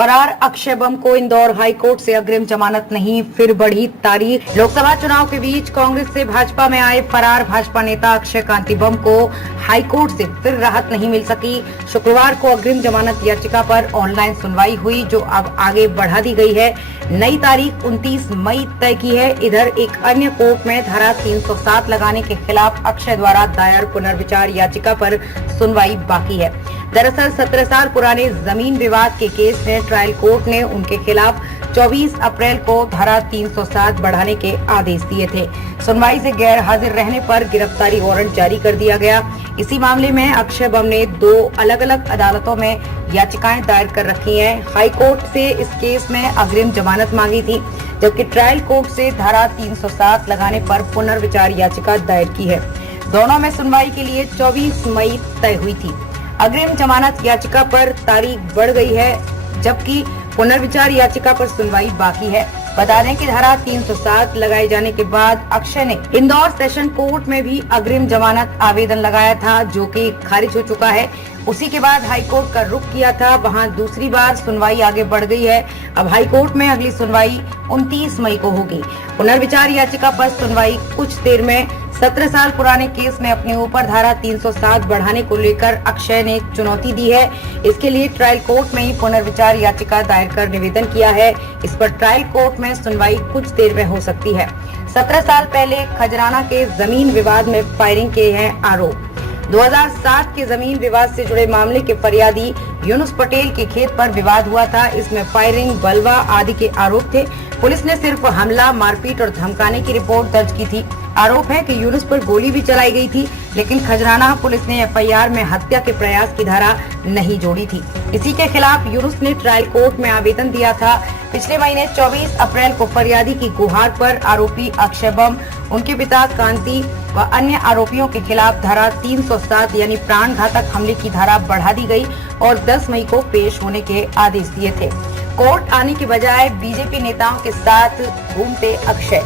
फरार अक्षय बम को Indore high court से अग्रिम जमानत नहीं, फिर बढ़ी तारीख। लोकसभा चुनाव के बीच कांग्रेस से भाजपा में आए फरार भाजपा नेता अक्षय कांति बम को हाई कोर्ट से फिर राहत नहीं मिल सकी। शुक्रवार को अग्रिम जमानत याचिका पर ऑनलाइन सुनवाई हुई, जो अब आगे बढ़ा दी गई है। नई तारीख 29 मई तय की है। इधर एक अन्य कोर्ट में धारा 307 लगाने के खिलाफ अक्षय द्वारा दायर पुनर्विचार याचिका पर सुनवाई बाकी है। दरअसल 17 साल पुराने जमीन विवाद के केस में ट्रायल कोर्ट ने उनके खिलाफ 24 अप्रैल को धारा 307 बढ़ाने के आदेश दिए थे। सुनवाई से गैर हाजिर रहने पर गिरफ्तारी वारंट जारी कर दिया गया। इसी मामले में अक्षय बम ने 2 अलग अलग अदालतों में याचिकाएं दायर कर रखी हैं। हाई कोर्ट से इस केस में अग्रिम जमानत मांगी थी, जबकि ट्रायल कोर्ट से धारा 307 लगाने पर पुनर्विचार याचिका दायर की है। दोनों में सुनवाई के लिए 24 मई तय हुई थी। अग्रिम जमानत याचिका पर तारीख बढ़ गई है, जबकि पुनर्विचार याचिका पर सुनवाई बाकी है। बता दें कि धारा 307 लगाए जाने के बाद अक्षय ने इंदौर सेशन कोर्ट में भी अग्रिम जमानत आवेदन लगाया था, जो कि खारिज हो चुका है। उसी के बाद हाई कोर्ट का रुख किया था, वहां दूसरी बार सुनवाई आगे बढ़ गई है। अब हाई कोर्ट में अगली सुनवाई 29 मई को होगी। पुनर्विचार याचिका पर सुनवाई कुछ देर में। 17 साल पुराने केस में अपने ऊपर धारा 307 बढ़ाने को लेकर अक्षय ने चुनौती दी है। इसके लिए ट्रायल कोर्ट में ही पुनर्विचार याचिका दायर कर निवेदन किया है। इस पर ट्रायल कोर्ट में सुनवाई कुछ देर में हो सकती है। 17 साल पहले खजराना के जमीन विवाद में फायरिंग के हैं आरोप। 2007 के जमीन विवाद से जुड़े मामले के फरियादी यूनुस पटेल के खेत पर विवाद हुआ था। इसमें फायरिंग, बलवा आदि के आरोप थे। पुलिस ने सिर्फ हमला, मारपीट और धमकाने की रिपोर्ट दर्ज की थी। आरोप है कि यूनुस पर गोली भी चलाई गई थी, लेकिन खजराना पुलिस ने एफआईआर में हत्या के प्रयास की धारा नहीं जोड़ी थी। इसी के खिलाफ यूनुस ने ट्रायल कोर्ट में आवेदन दिया था। पिछले महीने 24 अप्रैल को फरियादी की गुहार पर आरोपी अक्षय बम, उनके पिता कांति व अन्य आरोपियों के खिलाफ धारा 307 यानी प्राण घातक हमले की धारा बढ़ा दी गई और 10 मई को पेश होने के आदेश दिए थे। कोर्ट आने की बजाय बीजेपी नेताओं के साथ घूमते अक्षय।